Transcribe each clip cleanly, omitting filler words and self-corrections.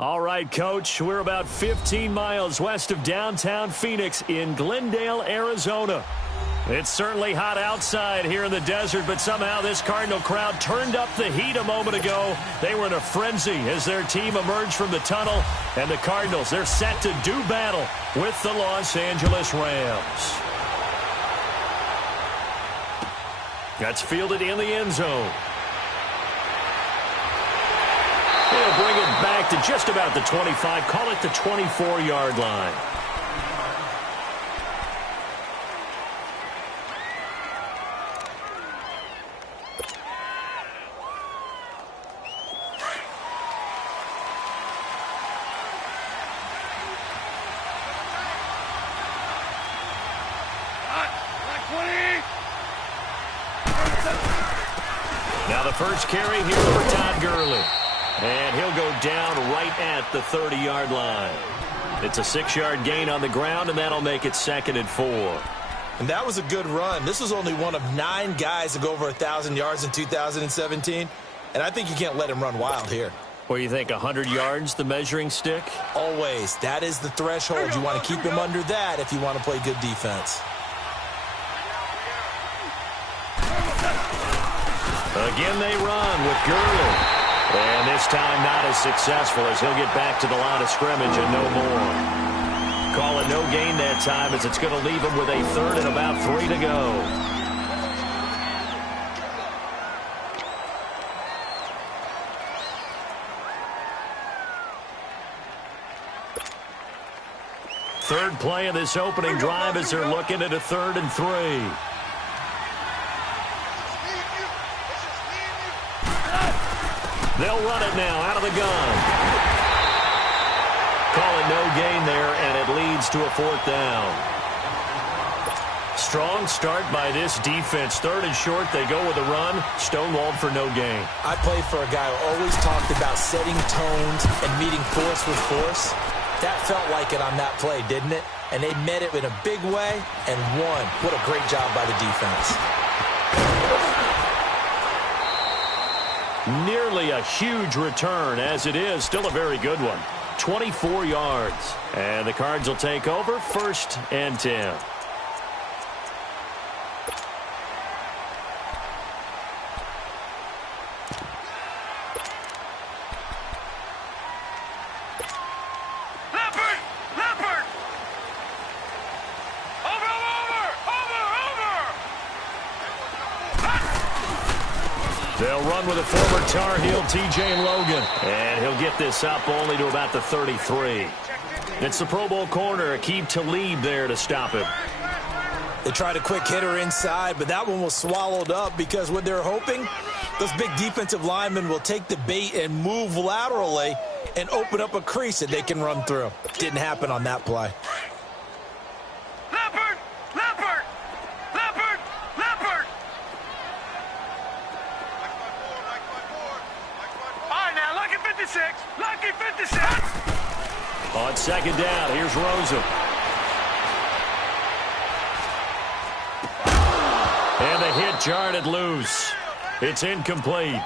All right, Coach, we're about 15 miles west of downtown Phoenix in Glendale, Arizona. It's certainly hot outside here in the desert, but somehow this Cardinal crowd turned up the heat a moment ago. They were in a frenzy as their team emerged from the tunnel, and the Cardinals, they're set to do battle with the Los Angeles Rams. That's fielded in the end zone. They'll bring it back to just about the 25, call it the 24-yard line. Now the first carry here for Todd Gurley. And he'll go down right at the 30-yard line. It's a 6-yard gain on the ground, and that'll make it 2nd and 4. And that was a good run. This was only one of 9 guys to go over 1,000 yards in 2017. And I think you can't let him run wild here. What do you think, 100 yards, the measuring stick? Always. That is the threshold. You want to keep him under that if you want to play good defense. Again they run with Gurley. And this time not as successful as he'll get back to the line of scrimmage and no more. Call it no gain that time as it's going to leave him with a 3rd and about 3 to go. Third play of this opening drive as they're looking at a 3rd and 3. They'll run it now out of the gun. Call it no gain there, and it leads to a 4th down. Strong start by this defense. 3rd and short, they go with a run. Stonewalled for no gain. I played for a guy who always talked about setting tones and meeting force with force. That felt like it on that play, didn't it? And they met it in a big way and won. What a great job by the defense. Nearly a huge return, as it is still a very good one. 24 yards. And the Cards will take over 1st and 10. They'll run with a former Tar Heel, T.J. Logan. And he'll get this up only to about the 33. It's the Pro Bowl corner, Aqib Talib there to stop him. They tried a quick hitter inside, but that one was swallowed up because what they're hoping, those big defensive linemen will take the bait and move laterally and open up a crease that they can run through. Didn't happen on that play. Lucky 56. On 2nd down, here's Rosen. And the hit jarred it loose. It's incomplete.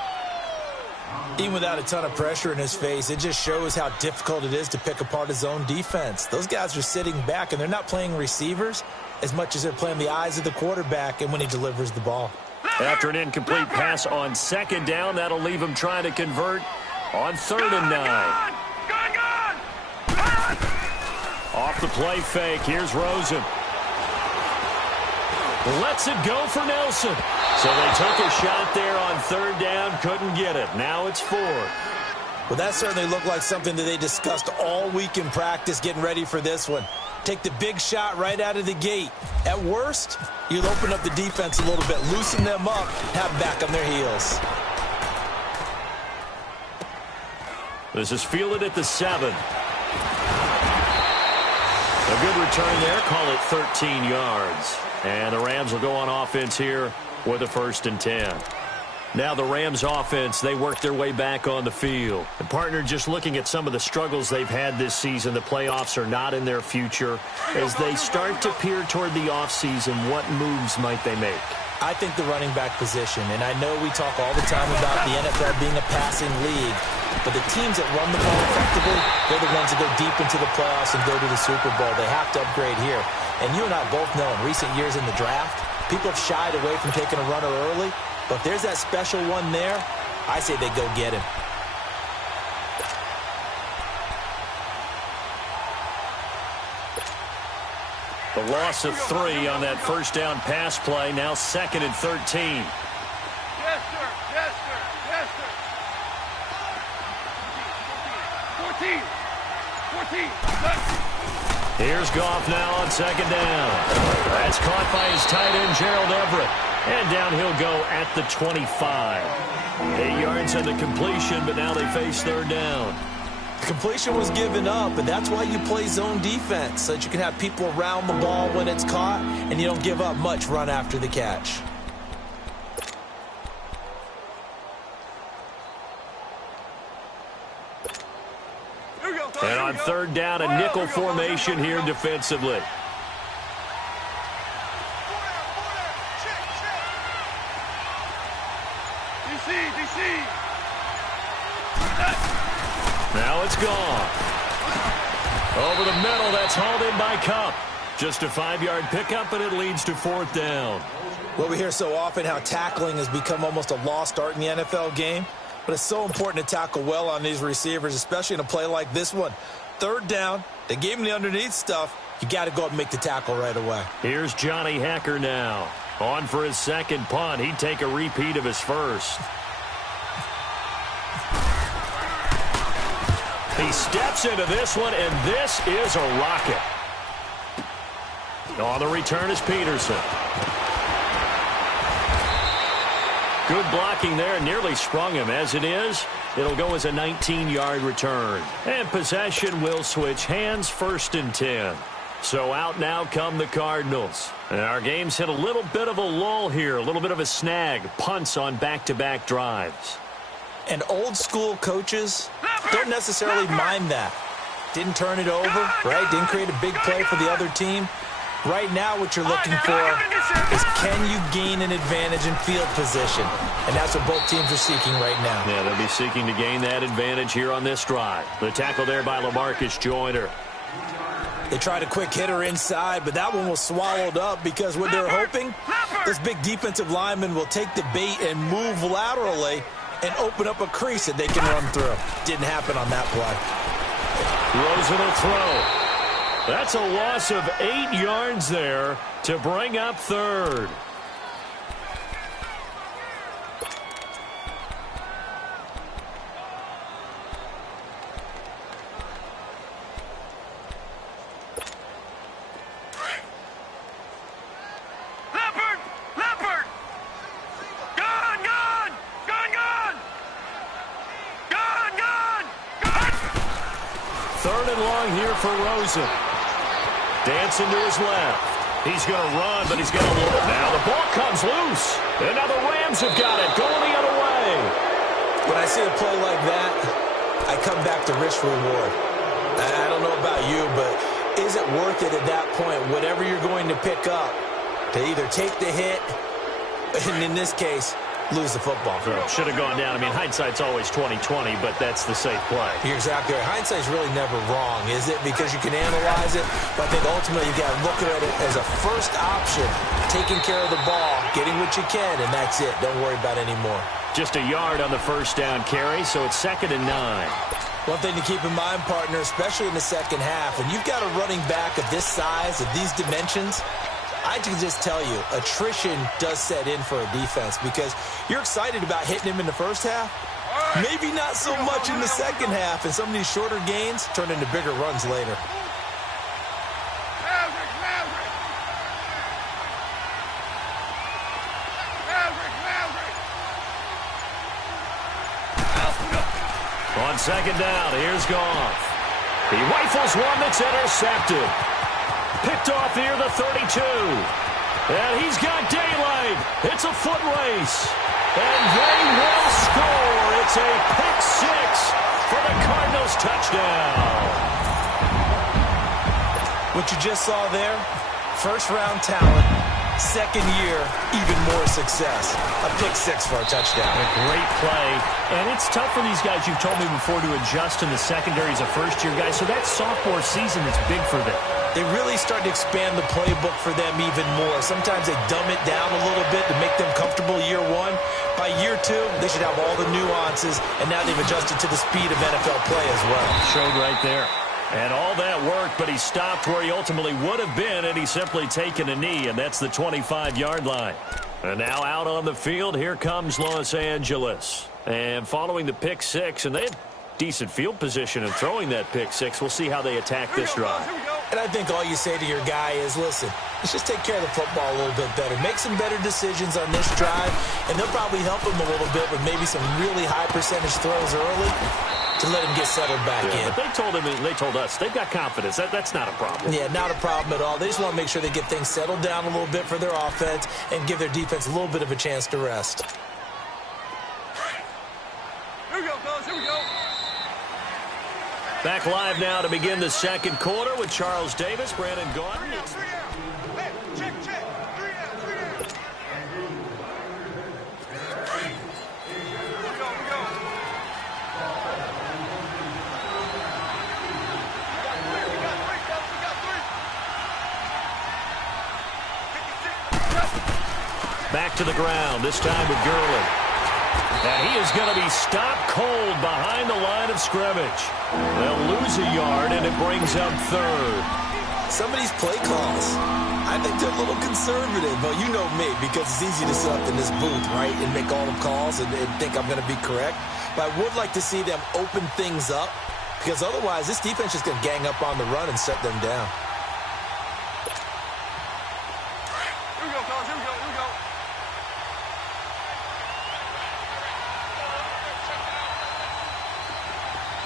Even without a ton of pressure in his face, it just shows how difficult it is to pick apart his own defense. Those guys are sitting back, and they're not playing receivers as much as they're playing the eyes of the quarterback and when he delivers the ball. After an incomplete pass on 2nd down, that'll leave him trying to convert on 3rd and 9. Off the play fake, here's Rosen. Lets it go for Nelson. So they took a shot there on 3rd down, couldn't get it. Now it's 4th. Well, that certainly looked like something that they discussed all week in practice getting ready for this one. Take the big shot right out of the gate. At worst, you'll open up the defense a little bit, loosen them up, have them back on their heels. This is fielded at the 7. A good return there, call it 13 yards. And the Rams will go on offense here with a 1st and 10. Now the Rams offense, they work their way back on the field. And partner, just looking at some of the struggles they've had this season, the playoffs are not in their future. As they start to peer toward the offseason, what moves might they make? I think the running back position, and I know we talk all the time about the NFL being a passing league, but the teams that run the ball effectively, they're the ones that go deep into the playoffs and go to the Super Bowl. They have to upgrade here. And you and I both know in recent years in the draft, people have shied away from taking a runner early, but if there's that special one there, I say they go get him. The loss of 3 on that first down pass play. Now 2nd and 13. Yes, sir. Yes, sir. Yes, sir. 14. Here's Goff now on 2nd down. That's caught by his tight end, Gerald Everett. And down he'll go at the 25. 8 yards on the completion, but now they face 3rd down. The completion was given up, but that's why you play zone defense, so that you can have people around the ball when it's caught, and you don't give up much run after the catch. And on 3rd down, a nickel formation here defensively. DC. Now it's gone. Over the middle, that's hauled in by Kupp. Just a 5-yard pickup, but it leads to 4th down. Well, we hear so often how tackling has become almost a lost art in the NFL game, but it's so important to tackle well on these receivers, especially in a play like this one. 3rd down, they gave him the underneath stuff. You got to go up and make the tackle right away. Here's Johnny Hekker now. On for his 2nd punt. He'd take a repeat of his first. He steps into this one, and this is a rocket. On the return is Peterson. Good blocking there, nearly sprung him. As it is, it'll go as a 19-yard return. And possession will switch hands, 1st and 10. So out now come the Cardinals. And our game's hit a little bit of a lull here, a little bit of a snag. Punts on back-to-back drives. And old-school coaches don't necessarily mind that. Didn't turn it over, right? Didn't create a big play for the other team. Right now what you're looking for is can you gain an advantage in field position? And that's what both teams are seeking right now. Yeah, they'll be seeking to gain that advantage here on this drive. The tackle there by LaMarcus Joyner. They tried a quick hitter inside, but that one was swallowed up because what they're hoping, this big defensive lineman will take the bait and move laterally and open up a crease that they can run through. Didn't happen on that play. Rosen will throw. That's a loss of 8 yards there to bring up 3rd. Leopard! Gone! 3rd and long here for Rosen. Dancing to his left. He's going to run, but he's going to look. Now the ball comes loose. And now the Rams have got it, going the other way. When I see a play like that, I come back to risk reward. I don't know about you, but is it worth it at that point, whatever you're going to pick up, to either take the hit, and in this case, lose the football? Should have gone down. I mean, hindsight's always 20/20, but that's the safe play. You're exactly right. Hindsight's really never wrong, is it? Because you can analyze it, but I think ultimately you got to look at it as a first option, taking care of the ball, getting what you can, and that's it. Don't worry about any more. Just a yard on the first down carry, so it's 2nd and 9. One thing to keep in mind, partner, especially in the second half, when you've got a running back of this size, of these dimensions, I can just tell you, attrition does set in for a defense because you're excited about hitting him in the first half. Maybe not so much in the second half, and some of these shorter gains turn into bigger runs later. On 2nd down, here's Goff. He rifles one that's intercepted. Picked off near the 32. And he's got daylight. It's a foot race. And they will score. It's a pick six for the Cardinals touchdown. What you just saw there, first-round talent, Second year, even more success. A pick six for a touchdown. A great play. And it's tough for these guys, you've told me before, to adjust in the secondary as a first-year guy. So that sophomore season is big for them. They really start to expand the playbook for them even more. Sometimes they dumb it down a little bit to make them comfortable year one. By year two, they should have all the nuances, and now they've adjusted to the speed of NFL play as well. Showed right there. And all that worked, but he stopped where he ultimately would have been, and he's simply taken a knee, and that's the 25-yard line. And now out on the field, here comes Los Angeles. And following the pick six, and they had decent field position in throwing that pick six. We'll see how they attack this drive. And I think all you say to your guy is, listen, let's just take care of the football a little bit better. Make some better decisions on this drive, and they'll probably help him a little bit with maybe some really high percentage throws early to let him get settled back in. But they told us they've got confidence. That's not a problem. Yeah, not a problem at all. They just want to make sure they get things settled down a little bit for their offense and give their defense a little bit of a chance to rest. Here we go, fellas. Here we go. Back live now to begin the second quarter with Charles Davis, Brandon Gaudin. Three down. Hey, check. 3 down. Here we go. We got three, fellas. We got three. Back to the ground, this time with Gurley. And he is going to be stopped cold behind the line of scrimmage. They'll lose a yard, and it brings up third. Some of these play calls, I think they're a little conservative, but you know me, because it's easy to sit up in this booth, right, and make all the calls and think I'm going to be correct. But I would like to see them open things up, because otherwise this defense is going to gang up on the run and shut them down. Here we go, fellas. Here we go.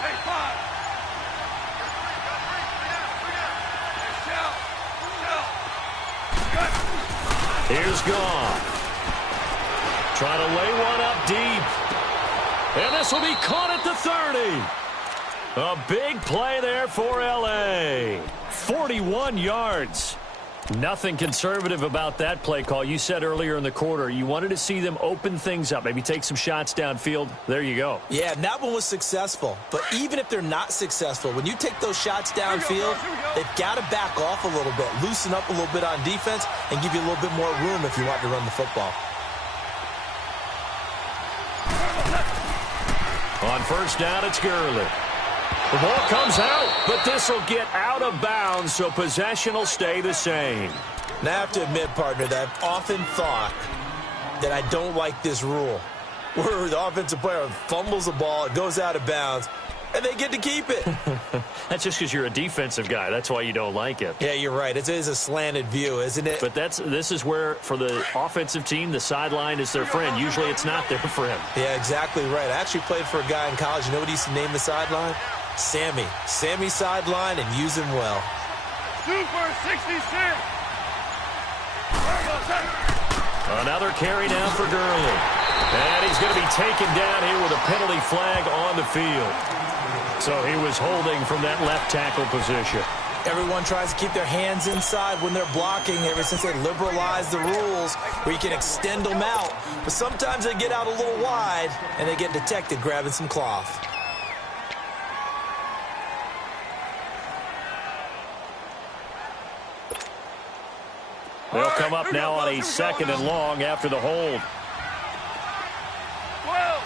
Hey, 5. Here's Goff. Trying to lay one up deep. And this will be caught at the 30. A big play there for L.A. 41 yards. Nothing conservative about that play call. You said earlier in the quarter you wanted to see them open things up, maybe take some shots downfield. There you go. Yeah, and that one was successful. But even if they're not successful, when you take those shots downfield, they've got to back off a little bit, loosen up a little bit on defense, and give you a little bit more room if you want to run the football. On first down, it's Gurley. The ball comes out, but this will get out of bounds, so possession will stay the same. Now, I have to admit, partner, that I've often thought that I don't like this rule, where the offensive player fumbles the ball, it goes out of bounds, and they get to keep it. That's just because you're a defensive guy. That's why you don't like it. Yeah, you're right. It is a slanted view, isn't it? But this is where, for the offensive team, the sideline is their friend. Usually it's not their friend. Yeah, exactly right. I actually played for a guy in college. You know what he used to name the sideline? Sammy. Sammy sideline, and use him well. Super 66. Another carry down for Gurley. And he's going to be taken down here with a penalty flag on the field. So he was holding from that left tackle position. Everyone tries to keep their hands inside when they're blocking ever since they liberalized the rules where you can extend them out. But sometimes they get out a little wide, and they get detected grabbing some cloth. They'll come up now on a second and long after the hold. 12.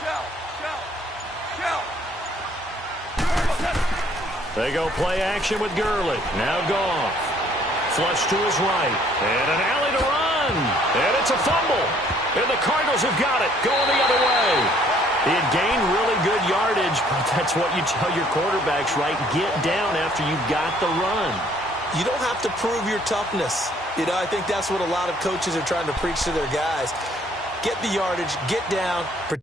Shout. They go play action with Gurley. Now Goff. Flush to his right. And an alley to run. And it's a fumble. And the Cardinals have got it. Going the other way. He had gained really good yardage, but that's what you tell your quarterbacks, right? Get down after you've got the run. You don't have to prove your toughness. You know, I think that's what a lot of coaches are trying to preach to their guys. Get the yardage, get down, protect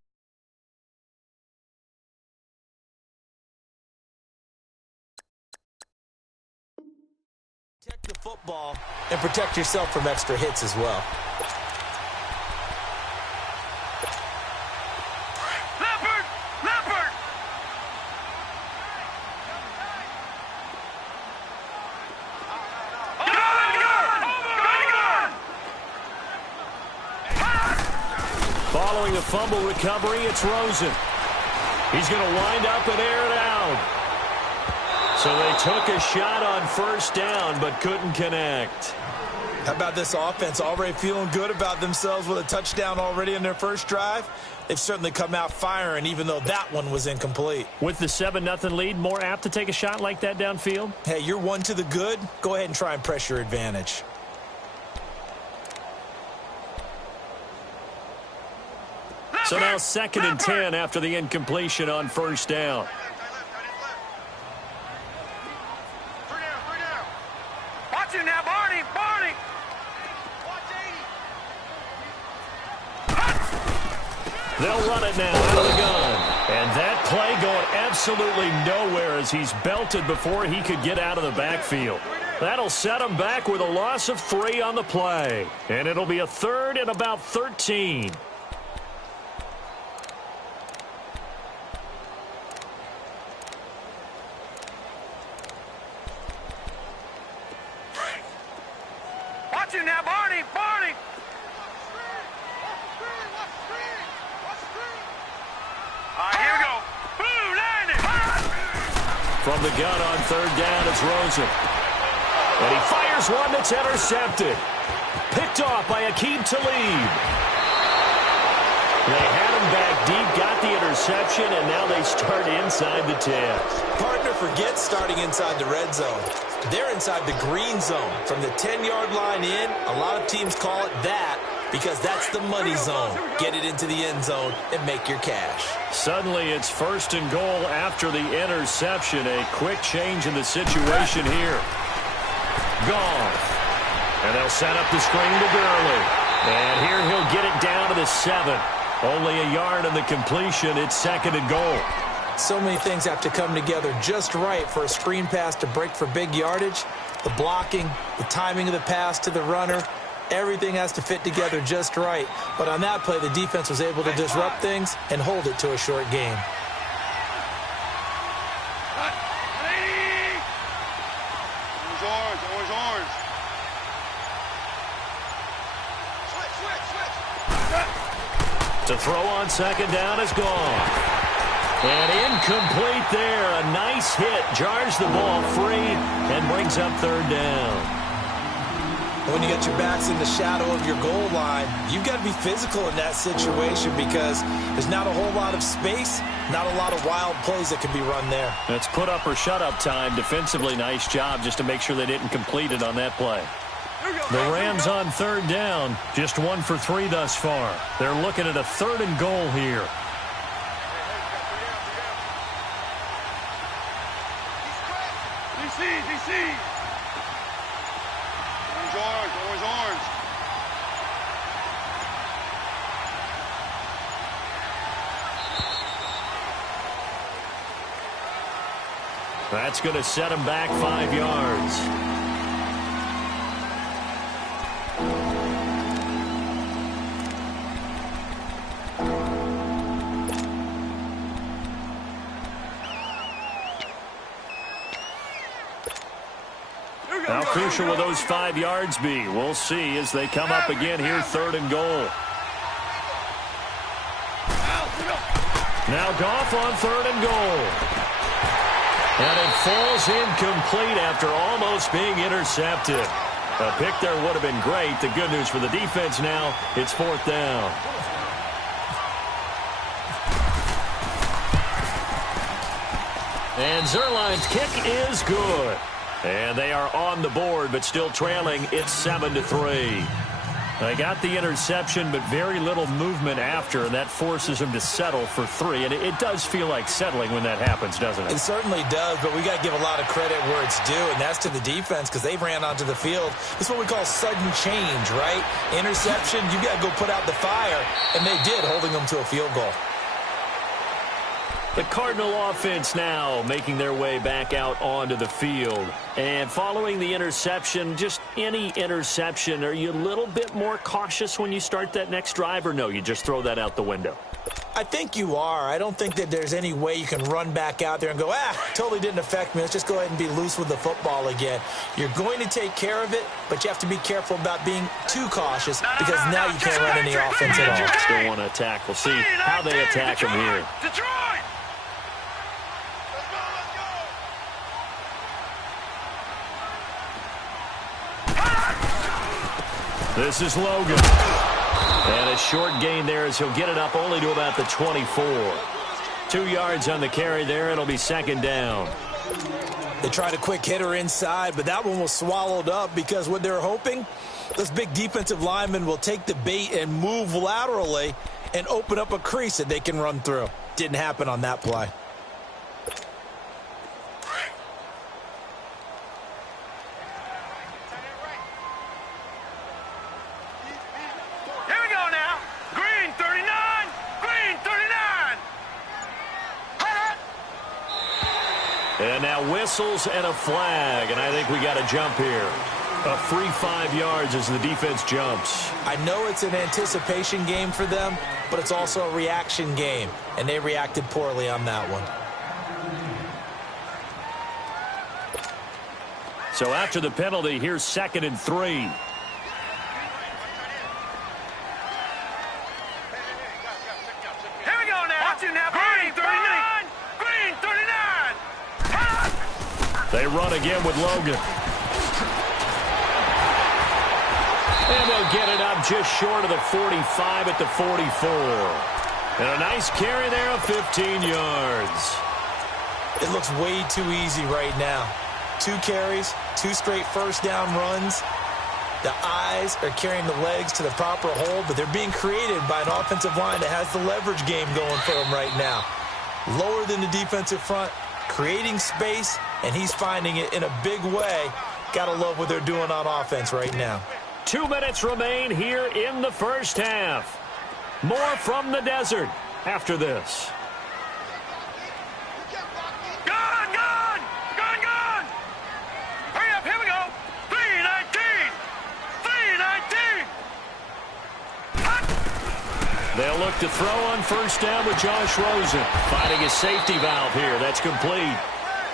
the football, and protect yourself from extra hits as well. Leopard! following the fumble recovery, it's Rosen. He's going to wind up and air it out. So they took a shot on first down, but couldn't connect. How about this offense already feeling good about themselves with a touchdown already in their first drive? They've certainly come out firing, even though that one was incomplete. With the 7-0 lead, more apt to take a shot like that downfield? Hey, you're one to the good. Go ahead and try and press your advantage. So now 2nd and 10 after the incompletion on first down. Watch him now, Barney. Barney. They'll run it now out of the gun. And that play going absolutely nowhere as he's belted before he could get out of the backfield. That'll set him back with a loss of 3 on the play. And it'll be a 3rd and about 13. Watch him now, Barney. Barney. All right, here we go. Boom, landed. From the gun on 3rd down, it's Rosen. And he fires one that's intercepted. Picked off by Aqib Talib. They had him back deep, got the interception, and now they start inside the 10. Partner forgets starting inside the red zone. They're inside the green zone. From the 10-yard line in, a lot of teams call it that because that's the money zone. Get it into the end zone and make your cash. Suddenly it's 1st and goal after the interception. A quick change in the situation here. Goff. And they'll set up the screen to Gurley. And here he'll get it down to the 7. Only a yard on the completion. It's 2nd and goal. So many things have to come together just right for a screen pass to break for big yardage. The blocking, the timing of the pass to the runner, everything has to fit together just right. But on that play, the defense was able to disrupt things and hold it to a short game. Orange, orange. To throw on 2nd down is gone. And incomplete there. A nice hit. Jars the ball free and brings up 3rd down. When you get your backs in the shadow of your goal line, you've got to be physical in that situation because there's not a whole lot of space, not a lot of wild plays that can be run there. That's put up or shut up time. Defensively, nice job just to make sure they didn't complete it on that play. The Rams on 3rd down, just 1 for 3 thus far. They're looking at a 3rd and goal here. DC. Orange. That's going to set him back 5 yards. How crucial will those 5 yards be? We'll see as they come up again here, 3rd and goal. Now Goff on 3rd and goal. And it falls incomplete after almost being intercepted. A pick there would have been great. The good news for the defense now, it's 4th down. And Zuerlein's kick is good. And they are on the board, but still trailing. It's 7-3. They got the interception, but very little movement after, and that forces them to settle for 3. And it does feel like settling when that happens, doesn't it? It certainly does, but we got to give a lot of credit where it's due, and that's to the defense because they ran onto the field. It's what we call sudden change, right? Interception, you got to go put out the fire, and they did, holding them to a field goal. The Cardinal offense now making their way back out onto the field. And following the interception, just any interception, are you a little bit more cautious when you start that next drive, or no, you just throw that out the window? I think you are. I don't think that there's any way you can run back out there and go, totally didn't affect me. Let's just go ahead and be loose with the football again. You're going to take care of it, but you have to be careful about being too cautious because now you can't run any offense at all. Still want to attack. We'll see how they attack him here. Detroit! This is Logan. And a short gain there as he'll get it up only to about the 24. 2 yards on the carry there. It'll be second down. They tried a quick hitter inside, but that one was swallowed up because what they're hoping, this big defensive lineman will take the bait and move laterally and open up a crease that they can run through. Didn't happen on that play. And now whistles and a flag, and I think we got a jump here. A free 5 yards as the defense jumps. I know it's an anticipation game for them, but it's also a reaction game, and they reacted poorly on that one. So after the penalty, here's 2nd and 3. Here we go now. Watch it now. Green 39. Green 39. They run again with Logan. And they'll get it up just short of the 45 at the 44. And a nice carry there of 15 yards. It looks way too easy right now. 2 carries, 2 straight first down runs. The eyes are carrying the legs to the proper hole, but they're being created by an offensive line that has the leverage game going for them right now. Lower than the defensive front, creating space, and he's finding it in a big way. Gotta love what they're doing on offense right now. 2 minutes remain here in the first half. More from the desert after this. Gone! Gone! Gone! Gone! Hurry up, here we go. 319! 319! They'll look to throw on first down with Josh Rosen. Finding his safety valve here. That's complete.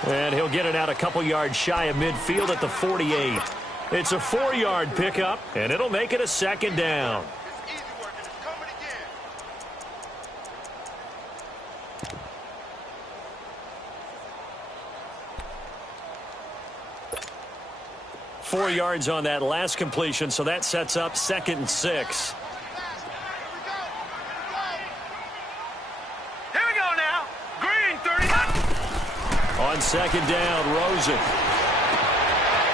And he'll get it out a couple yards shy of midfield at the 48. It's a 4-yard pickup, and it'll make it a second down. It's easy work, and it's coming again. 4 yards on that last completion, so that sets up 2nd and 6. Here we go now. Green 39. On second down, Rosen.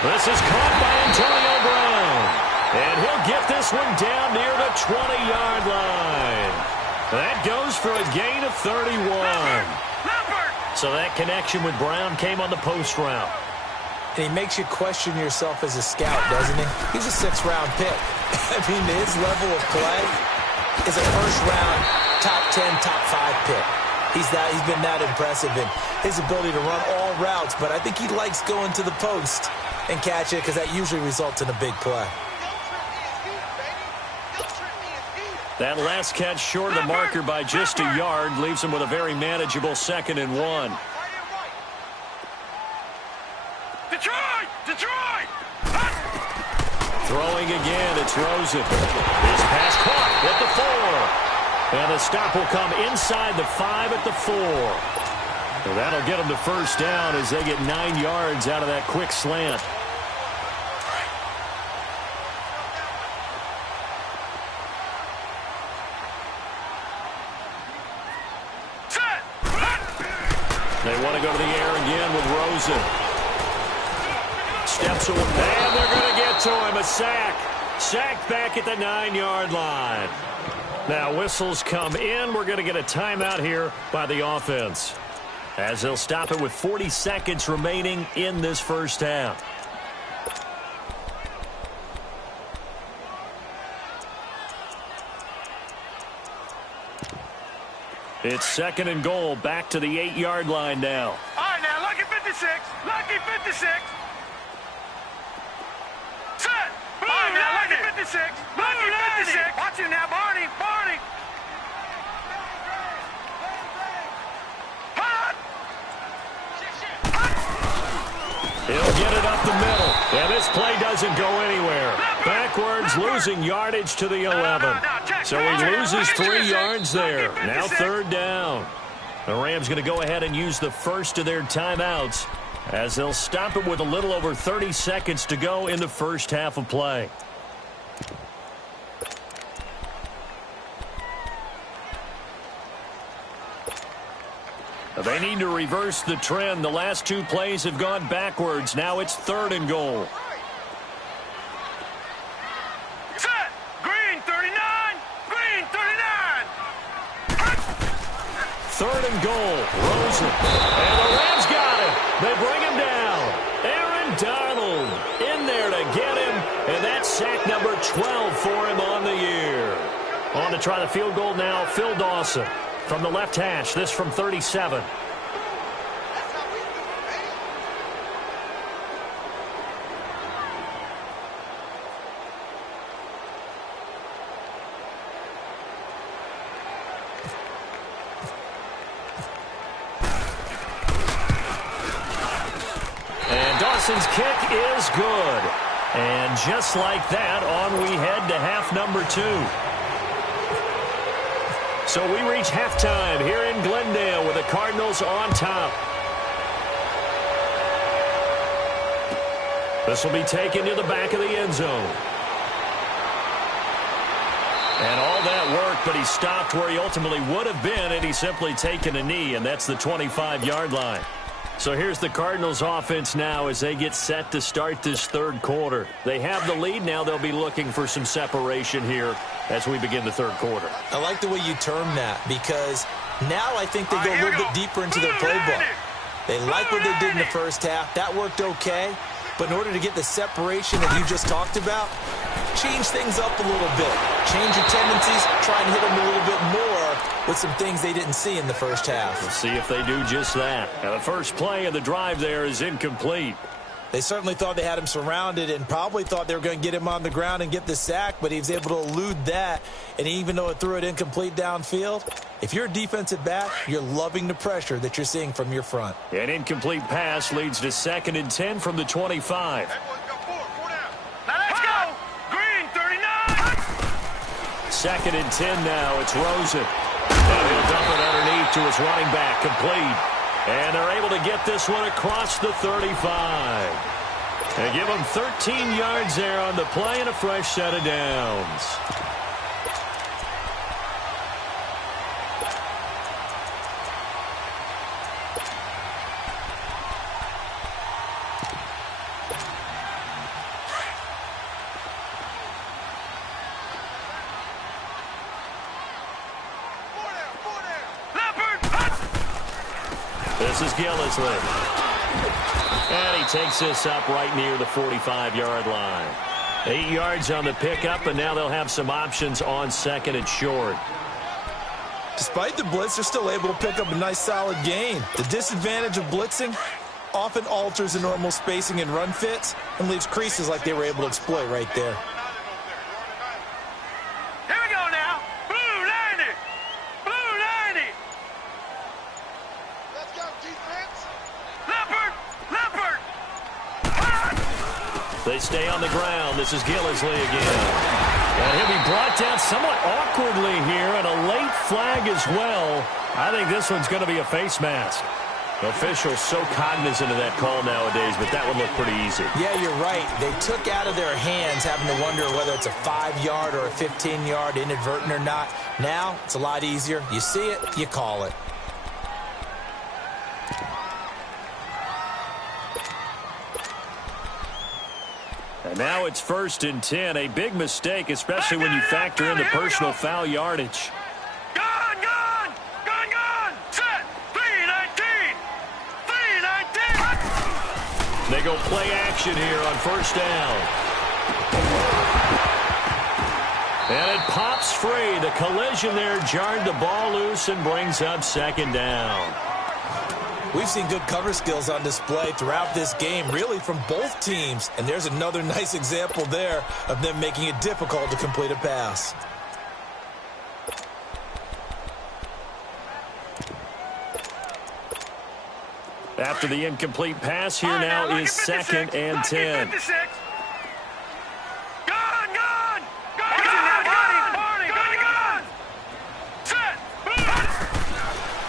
This is caught by Antonio Brown. And he'll get this one down near the 20-yard line. That goes for a gain of 31. So that connection with Brown came on the post route. And he makes you question yourself as a scout, doesn't he? He's a 6th-round pick. I mean, his level of play is a first-round, top 10, top 5 pick. He's been that impressive in his ability to run all routes, but I think he likes going to the post and catch it because that usually results in a big play. That last catch short of the marker by just a yard leaves him with a very manageable 2nd and 1. Detroit! Detroit! Throwing again, it's Rosen. His pass caught at the 4. And the stop will come inside the 5 at the 4. So that'll get them to first down as they get 9 yards out of that quick slant. They want to go to the air again with Rosen. Steps away, and they're going to get to him. A sack. Sacked back at the 9-yard line. Now whistles come in. We're going to get a timeout here by the offense, as they'll stop it with 40 seconds remaining in this first half. It's 2nd and goal, back to the 8-yard line now. All right, now, lucky 56. Lucky 56. Set. All right, now, lucky 56. Lucky 56. Watch it now, Barney. Barney. Yeah, this play doesn't go anywhere. Backwards, losing yardage to the 11. So he loses 3 yards there. Now 3rd down. The Rams going to go ahead and use the first of their timeouts as they'll stop it with a little over 30 seconds to go in the first half of play. They need to reverse the trend. The last 2 plays have gone backwards. Now it's 3rd and goal. Set. Green 39. Green 39. 3rd and goal. Rosen. And the Rams got him. They bring him down. Aaron Donald in there to get him. And that's sack number 12 for him on the year. On to try the field goal now, Phil Dawson. From the left hash, this from 37. And Dawson's kick is good. And just like that, on we head to half number 2. So we reach halftime here in Glendale with the Cardinals on top. This will be taken to the back of the end zone. And all that work, but he stopped where he ultimately would have been, and he's simply taken a knee, and that's the 25-yard line. So here's the Cardinals offense now as they get set to start this 3rd quarter. They have the lead. Now they'll be looking for some separation here as we begin the 3rd quarter. I like the way you term that because now I think they go a little bit deeper into their playbook. They like what they did in the first half. That worked okay. But in order to get the separation that you just talked about, change things up a little bit. Change your tendencies. Try and hit them a little bit more with some things they didn't see in the first half. We'll see if they do just that. Now, the first play of the drive there is incomplete. They certainly thought they had him surrounded and probably thought they were going to get him on the ground and get the sack, but he was able to elude that. And even though it threw it incomplete downfield, if you're a defensive back, you're loving the pressure that you're seeing from your front. An incomplete pass leads to 2nd and 10 from the 25. Now let's go. Green 39. 2nd and 10 now. It's Rosen. And he'll dump it underneath to his running back. Complete. And they're able to get this one across the 35. And give them 13 yards there on the play and a fresh set of downs. This is Gillislee. And he takes this up right near the 45-yard line. 8 yards on the pickup, and now they'll have some options on 2nd and short. Despite the blitz, they're still able to pick up a nice solid gain. The disadvantage of blitzing often alters the normal spacing and run fits and leaves creases like they were able to exploit right there. Here we go now. Blue 90. Blue 90. Let's go, defense. Leopard. Leopard. They stay on the ground. This is Gillislee again. And he'll be brought down somewhat awkwardly here, and a late flag as well. I think this one's going to be a face mask. Officials so cognizant of that call nowadays, but that would look pretty easy. Yeah, you're right. They took out of their hands having to wonder whether it's a 5-yard or a 15-yard inadvertent or not. Now, it's a lot easier. You see it, you call it. And now it's 1st and 10. A big mistake, especially when you factor in the personal foul yardage. Gun, gun. Gun, gun. Set. 319. 319. They go play action here on 1st down. And it pops free. The collision there jarred the ball loose and brings up 2nd down. We've seen good cover skills on display throughout this game, really from both teams. And there's another nice example there of them making it difficult to complete a pass. After the incomplete pass, here now is 2nd and 10.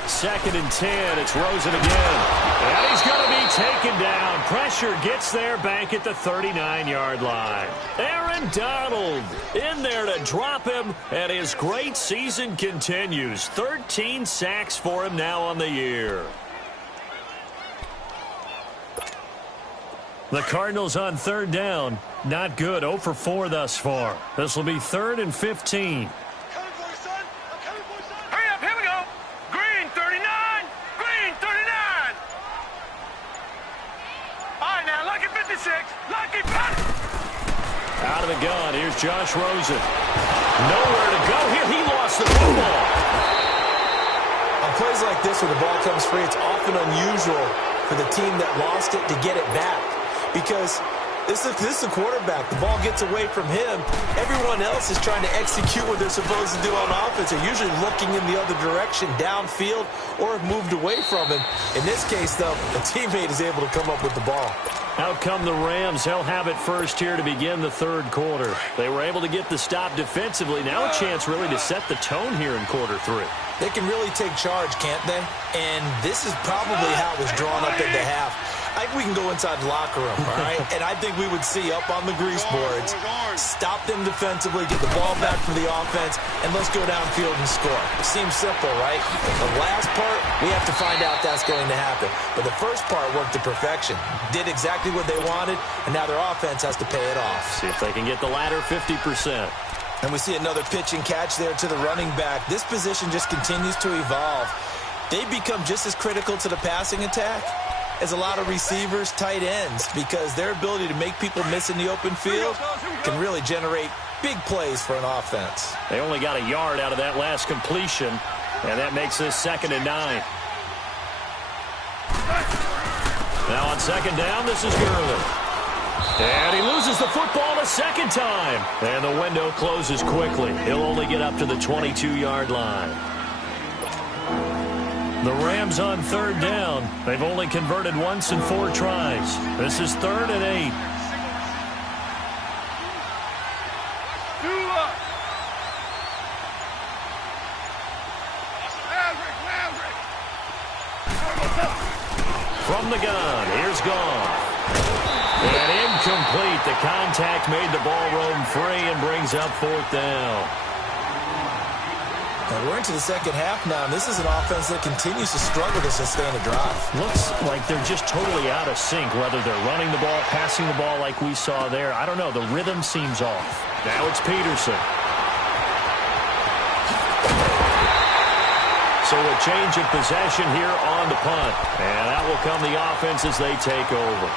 Second and 10. It's Rosen again. And he's going to be taken down. Pressure gets there back at the 39-yard line. Aaron Donald in there to drop him, and his great season continues. 13 sacks for him now on the year. The Cardinals on 3rd down. Not good. 0 for 4 thus far. This will be 3rd and 15. Out of the gun, here's Josh Rosen. Nowhere to go here. He lost the football. On plays like this where the ball comes free, it's often unusual for the team that lost it to get it back. Because this is the quarterback. The ball gets away from him. Everyone else is trying to execute what they're supposed to do on offense. They're usually looking in the other direction, downfield, or have moved away from him. In this case, though, a teammate is able to come up with the ball. Out come the Rams. They'll have it first here to begin the 3rd quarter. They were able to get the stop defensively. Now a chance really to set the tone here in quarter 3. They can really take charge, can't they? And this is probably how it was drawn up into half. I think we can go inside the locker room, all right? And I think we would see up on the grease boards, stop them defensively, get the ball back for the offense, and let's go downfield and score. It seems simple, right? The last part, we have to find out that's going to happen. But the first part worked to perfection. Did exactly what they wanted, and now their offense has to pay it off. See if they can get the latter 50%. And we see another pitch and catch there to the running back. This position just continues to evolve. They become just as critical to the passing attack as a lot of receivers, tight ends, because their ability to make people miss in the open field can really generate big plays for an offense. They only got a yard out of that last completion, and that makes this 2nd and 9. Now on 2nd down, this is Gurley. And he loses the football a second time. And the window closes quickly. He'll only get up to the 22-yard line. The Rams on 3rd down. They've only converted once in 4 tries. This is 3rd and 8. From the gun, here's Goff. And incomplete. The contact made the ball roam free and brings up 4th down. And we're into the second half now, and this is an offense that continues to struggle to sustain a drive. Looks like they're just totally out of sync, whether they're running the ball, passing the ball like we saw there. I don't know. The rhythm seems off. Now it's Peterson. So a change of possession here on the punt. And out will come the offense as they take over.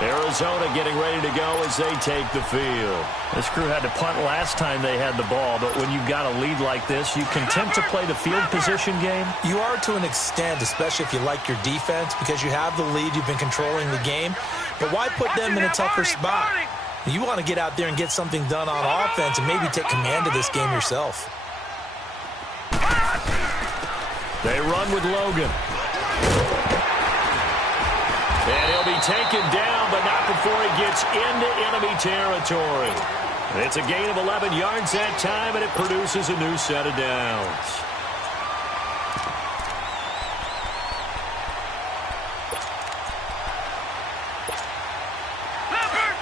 Arizona getting ready to go as they take the field. This crew had to punt last time they had the ball, but when you've got a lead like this, you content to play the field position game? You are to an extent, especially if you like your defense, because you have the lead, you've been controlling the game. But why put them in a tougher spot? You want to get out there and get something done on offense and maybe take command of this game yourself. They run with Logan. And he'll be taken down, but not before he gets into enemy territory. It's a gain of 11 yards that time, and it produces a new set of downs. Leopard!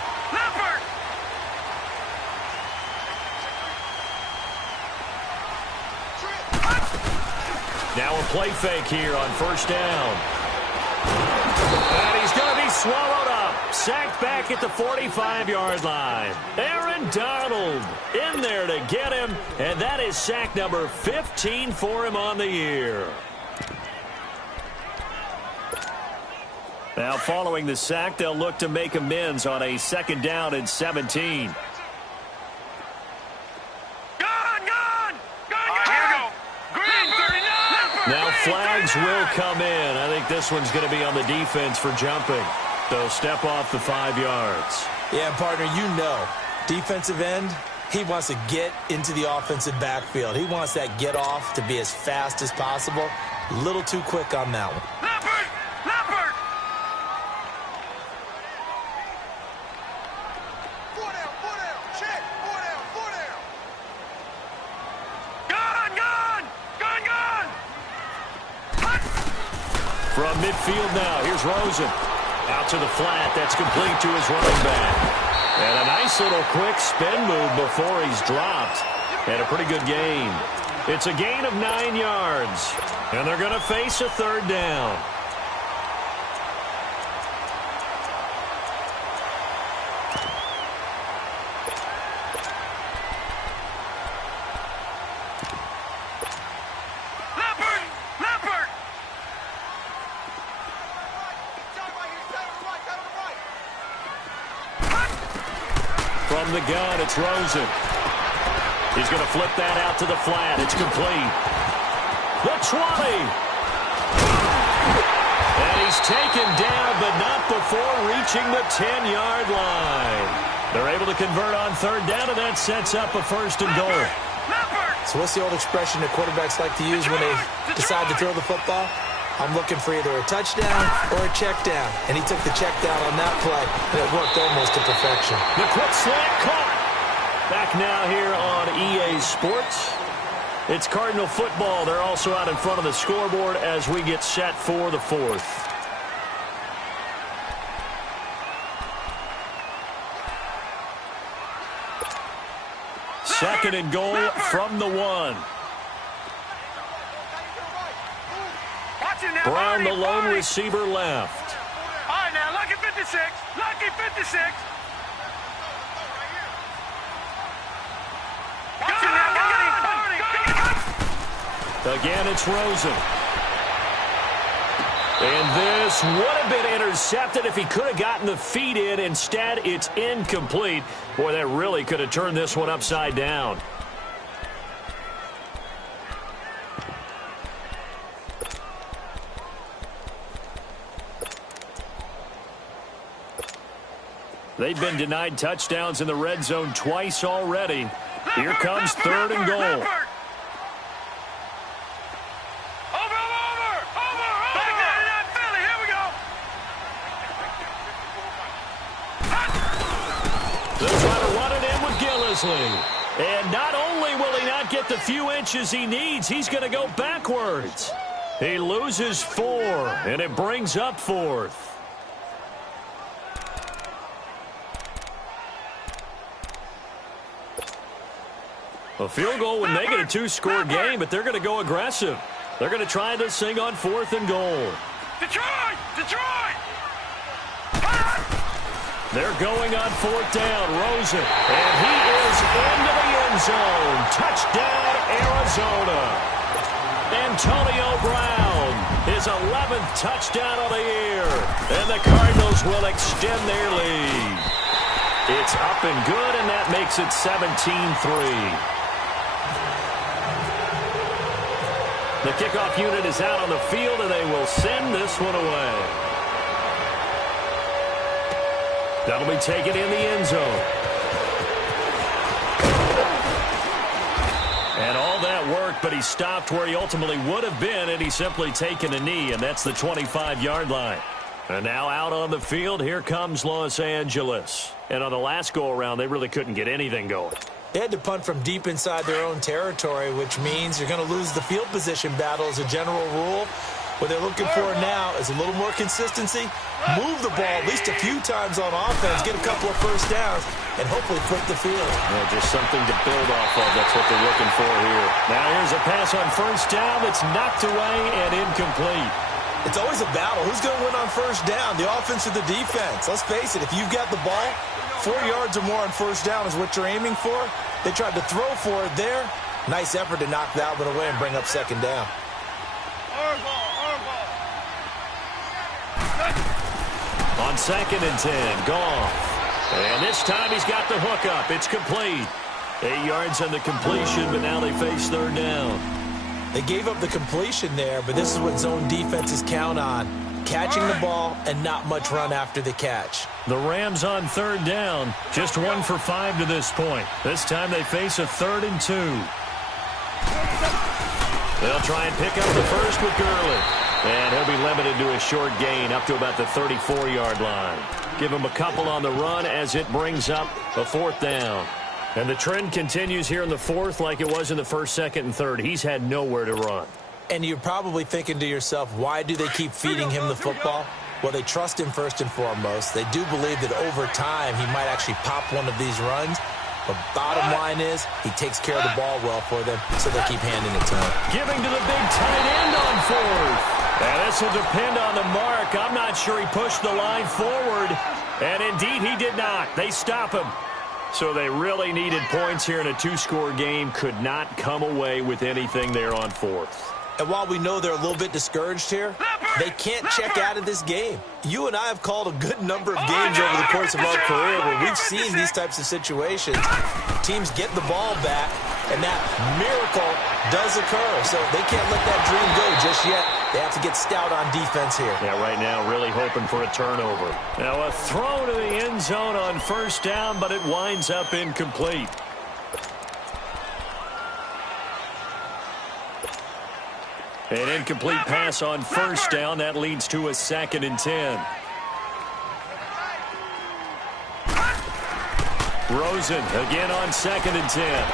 Now a play fake here on 1st down. And he's going to be swallowed up. Sacked back at the 45-yard line. Aaron Donald in there to get him. And that is sack number 15 for him on the year. Now following the sack, they'll look to make amends on a 2nd down and 17. Now flags will come in. I think this one's going to be on the defense for jumping. They'll step off the 5 yards. Yeah, partner, you know, defensive end, he wants to get into the offensive backfield. He wants that get off to be as fast as possible. A little too quick on that one. Leopard! From midfield now, here's Rosen. Out to the flat. That's complete to his running back. And a nice little quick spin move before he's dropped. And a pretty good gain. It's a gain of 9 yards. And they're going to face a third down. From the gun, it's Rosen. He's going to flip that out to the flat. It's complete. The 20. And he's taken down, but not before reaching the 10-yard line. They're able to convert on third down, and that sets up a first and goal. So what's the old expression that quarterbacks like to use when they decide to throw the football? I'm looking for either a touchdown or a check down. And he took the check down on that play, and it worked almost to perfection. The quick slant caught. Back now here on EA Sports. It's Cardinal football. They're also out in front of the scoreboard as we get set for the fourth. Second and goal from the 1. Brown, the lone receiver, left. All right, now, lucky 56. Lucky 56. Again, it's Rosen. And this would have been intercepted if he could have gotten the feet in. Instead, it's incomplete. Boy, that really could have turned this one upside down. They've been denied touchdowns in the red zone twice already. Here comes third and goal. And not only will he not get the few inches he needs, he's going to go backwards. He loses 4, and it brings up 4th. A field goal would make it a 2-score game, but they're going to go aggressive. They're going to try this thing on 4th and goal. Detroit! Detroit! They're going on 4th down. Rosen. And he is into the end zone. Touchdown, Arizona. Antonio Brown, his 11th touchdown of the year. And the Cardinals will extend their lead. It's up and good, and that makes it 17-3. The kickoff unit is out on the field, and they will send this one away. That'll be taken in the end zone. And all that worked, but he stopped where he ultimately would have been, and he's simply taken a knee, and that's the 25-yard line. And now out on the field, here comes Los Angeles. And on the last go-around, they really couldn't get anything going. They had to punt from deep inside their own territory, which means you're going to lose the field position battle as a general rule. What they're looking for now is a little more consistency, move the ball at least a few times on offense, get a couple of first downs, and hopefully flip the field. Yeah, just something to build off of. That's what they're looking for here. Now here's a pass on first down that's knocked away and incomplete. It's always a battle. Who's going to win on first down, the offense or the defense? Let's face it, if you've got the ball, 4 yards or more on first down is what you're aiming for. They tried to throw for it there. Nice effort to knock that one away and bring up second down. On 2nd and 10, Goff. And this time he's got the hook up. It's complete. 8 yards on the completion, but now they face third down. They gave up the completion there, but this is what zone defenses count on. Catching the ball and not much run after the catch. The Rams on third down, just 1 for 5 to this point. This time they face a 3rd and 2. They'll try and pick up the first with Gurley. And he'll be limited to a short gain up to about the 34-yard line. Give him a couple on the run as it brings up a 4th down. And the trend continues here in the 4th like it was in the 1st, 2nd, and 3rd. He's had nowhere to run. And you're probably thinking to yourself, why do they keep feeding him the football? Well, they trust him first and foremost. They do believe that over time he might actually pop one of these runs. But bottom line is he takes care of the ball well for them, so they keep handing it to him. Giving to the big tight end on 4th. And this will depend on the mark. I'm not sure he pushed the line forward. And indeed, he did not. They stop him. So they really needed points here in a 2-score game. Could not come away with anything there on 4th. And while we know they're a little bit discouraged here, they can't check out of this game. You and I have called a good number of games over the course of our career where we've seen these types of situations. Teams get the ball back, and that miracle does occur. So they can't let that dream go just yet. They have to get stout on defense here. Yeah, right now really hoping for a turnover. Now a throw to the end zone on 1st down, but it winds up incomplete. An incomplete pass on 1st down. That leads to a 2nd and 10. Rosen again on 2nd and 10.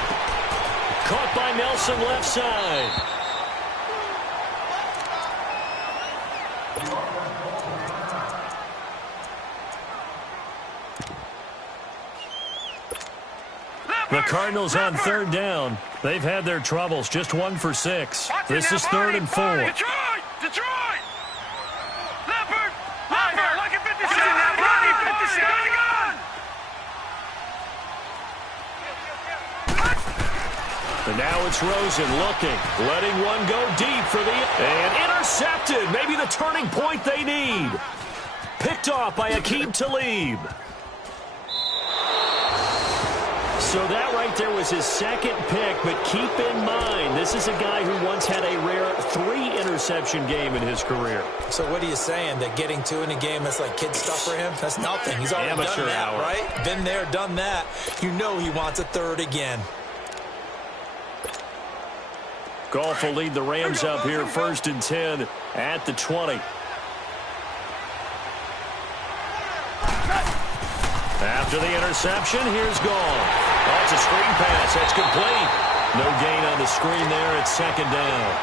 Caught by Nelson left side. The Cardinals on 3rd down. They've had their troubles. Just 1 for 6. This is 3rd and 4. Detroit! Detroit! Leopard! Leopard! Like a 56! And now it's Rosen looking, letting one go deep for the... And intercepted. Maybe the turning point they need. Picked off by Aqib Talib. So that right there was his 2nd pick, but keep in mind, this is a guy who once had a rare 3-interception game in his career. So what are you saying, that getting 2 in a game, that's like kid stuff for him? That's nothing. He's already Amateur done that, hour. right? Been there, done that. You know he wants a 3rd again. Goff will lead the Rams up here, 1st and 10 at the 20. After the interception, here's Goff. Oh, it's a screen pass. That's complete. No gain on the screen there. It's 2nd down.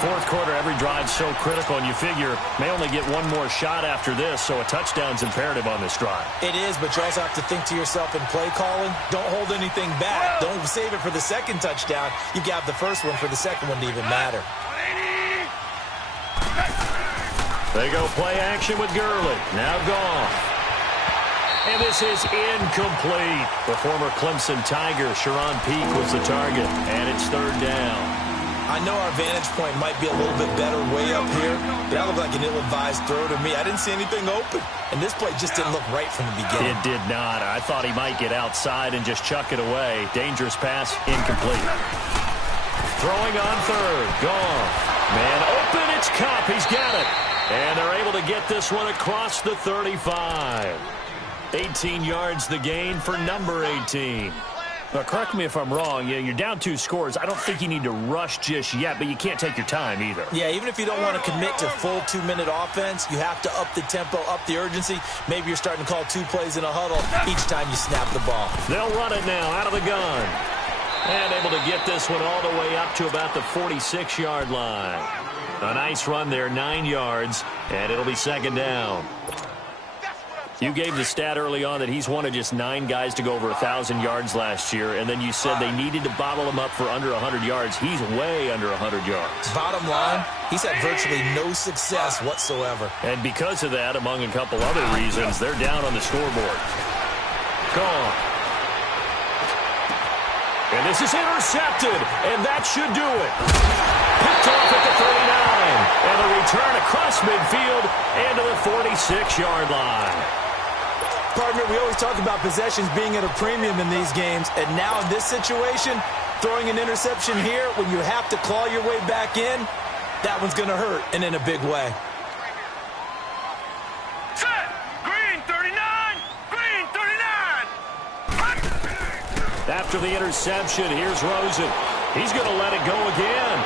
4th quarter, every drive's so critical, and you figure may only get one more shot after this, so a touchdown's imperative on this drive. It is, but you also have to think to yourself in play calling, don't hold anything back. Don't save it for the 2nd touchdown. You got the 1st one for the 2nd one to even matter. They go play action with Gurley. Now Goff. And this is incomplete. The former Clemson Tiger, Sharon Peak, was the target. And it's 3rd down. I know our vantage point might be a little bit better way up here, but that looked like an ill-advised throw to me. I didn't see anything open. And this play just didn't look right from the beginning. It did not. I thought he might get outside and just chuck it away. Dangerous pass, incomplete. Throwing on 3rd. Goff. Man open, it's Kupp. He's got it. And they're able to get this one across the 35. 18 yards the gain for number 18. Now, correct me if I'm wrong. You're down 2 scores. I don't think you need to rush just yet, but you can't take your time either. Yeah, even if you don't want to commit to full 2-minute offense, you have to up the tempo, up the urgency. Maybe you're starting to call 2 plays in a huddle each time you snap the ball. They'll run it now out of the gun. And able to get this one all the way up to about the 46-yard line. A nice run there, 9 yards, and it'll be 2nd down. You gave the stat early on that he's one of just 9 guys to go over 1,000 yards last year, and then you said they needed to bottle him up for under 100 yards. He's way under 100 yards. Bottom line, he's had virtually no success whatsoever. And because of that, among a couple other reasons, they're down on the scoreboard. Gone. And this is intercepted, and that should do it. Picked off at the 39, and a return across midfield and to the 46-yard line. Partner, we always talk about possessions being at a premium in these games, and now in this situation, throwing an interception here when you have to claw your way back in, that one's going to hurt, and in a big way. Set! Green 39! Green 39! After the interception, here's Rosen. He's going to let it go again.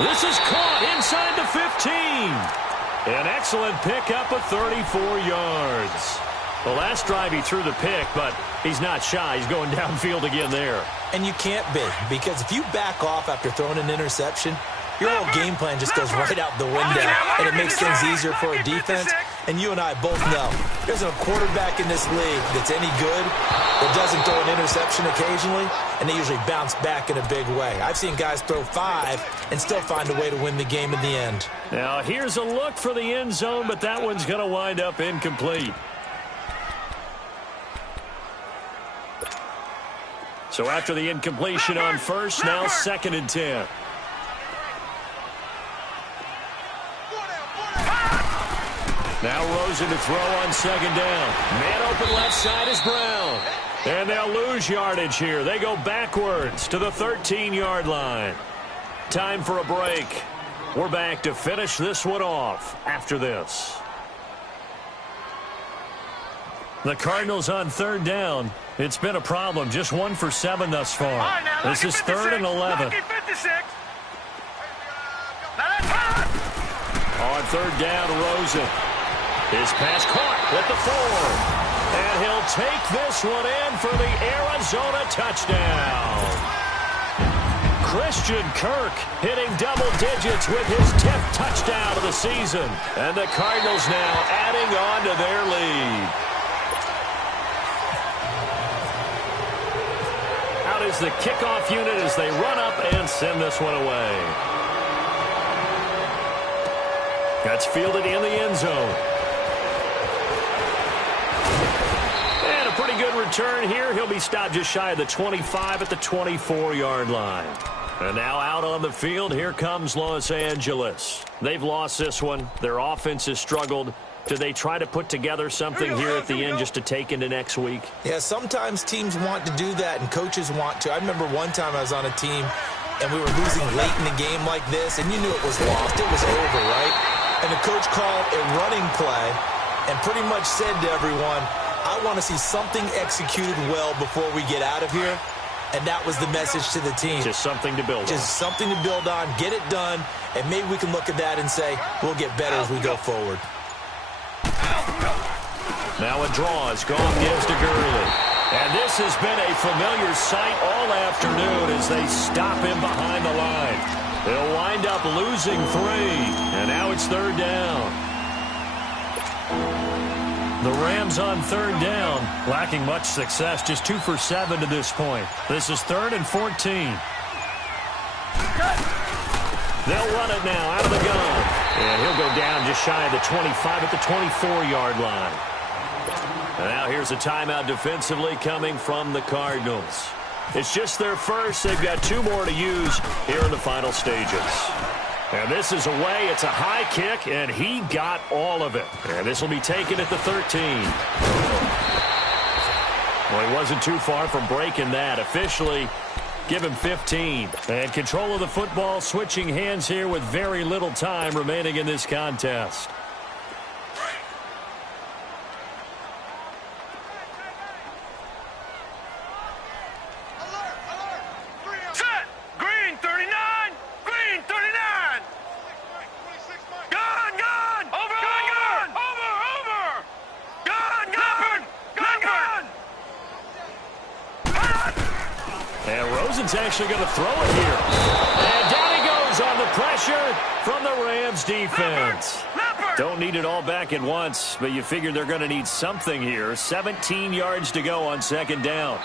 This is caught inside the 15. An excellent pickup of 34 yards. The last drive he threw the pick, but he's not shy. He's going downfield again there. And you can't be, because if you back off after throwing an interception, your whole game plan just goes right out the window, and it makes things easier for a defense. And you and I both know there's a quarterback in this league that's any good that doesn't throw an interception occasionally, and they usually bounce back in a big way. I've seen guys throw 5 and still find a way to win the game in the end. Now here's a look for the end zone, but that one's going to wind up incomplete. So after the incompletion on first, now 2nd and 10. Now Rosen to throw on 2nd down. Man open left side is Brown. And they'll lose yardage here. They go backwards to the 13-yard line. Time for a break. We're back to finish this one off after this. The Cardinals on 3rd down. It's been a problem. Just 1 for 7 thus far. Right, now, this is 3rd and 11. Lucky 56. Now that's hot. On 3rd down, Rosen. His pass caught with the 4. And he'll take this one in for the Arizona touchdown. Christian Kirk hitting double digits with his 10th touchdown of the season. And the Cardinals now adding on to their lead. Out is the kickoff unit as they run up and send this one away. That's fielded in the end zone. And a pretty good return here. He'll be stopped just shy of the 25 at the 24-yard line. And now out on the field, here comes Los Angeles. They've lost this one. Their offense has struggled. Do they try to put together something here at the end just to take into next week? Yeah, sometimes teams want to do that and coaches want to. I remember one time I was on a team and we were losing late in the game like this, and you knew it was lost. It was over, right? And the coach called a running play and pretty much said to everyone, I want to see something executed well before we get out of here. And that was the message to the team. Just something to build on. Just something to build on, get it done, and maybe we can look at that and say, we'll get better as we go forward. Now a draw as Goff gives to Gurley. And this has been a familiar sight all afternoon as they stop him behind the line. They'll wind up losing 3. And now it's 3rd down. The Rams on 3rd down, lacking much success, just 2 for 7 to this point. This is 3rd and 14. They'll run it now out of the gun. And he'll go down just shy of the 25 at the 24-yard line. And now here's a timeout defensively coming from the Cardinals. It's just their first. They've got 2 more to use here in the final stages. And this is away. It's a high kick, and he got all of it. And this will be taken at the 13. Well, he wasn't too far from breaking that. Officially, give him 15. And control of the football, switching hands here with very little time remaining in this contest. Set. Green 39. Green 39. Gun, gun. Over, gun, gun. Over, over. Gun, gun. Gun, gun. And Rosen's actually going to throw it here. And down he goes on the pressure from the Rams defense. Don't need it all back at once, but you figure they're going to need something here. 17 yards to go on 2nd down.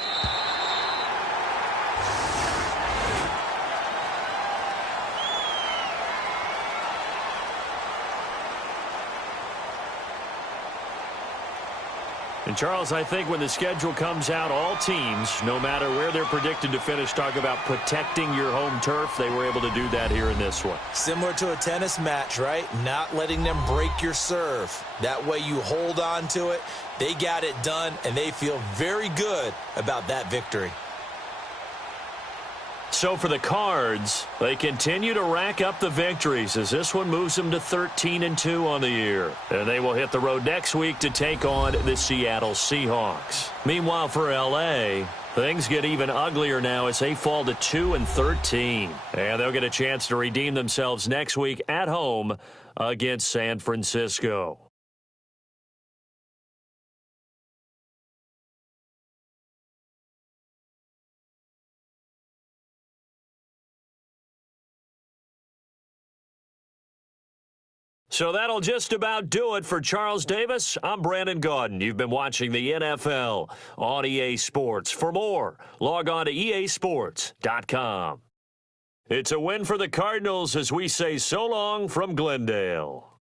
And, Charles, I think when the schedule comes out, all teams, no matter where they're predicted to finish, talk about protecting your home turf. They were able to do that here in this one. Similar to a tennis match, right? Not letting them break your serve. That way you hold on to it. They got it done, and they feel very good about that victory. So for the Cards, they continue to rack up the victories as this one moves them to 13-2 on the year. And they will hit the road next week to take on the Seattle Seahawks. Meanwhile, for L.A., things get even uglier now as they fall to 2-13. And they'll get a chance to redeem themselves next week at home against San Francisco. So that'll just about do it for Charles Davis. I'm Brandon Gaudin. You've been watching the NFL on EA Sports. For more, log on to easports.com. It's a win for the Cardinals as we say so long from Glendale.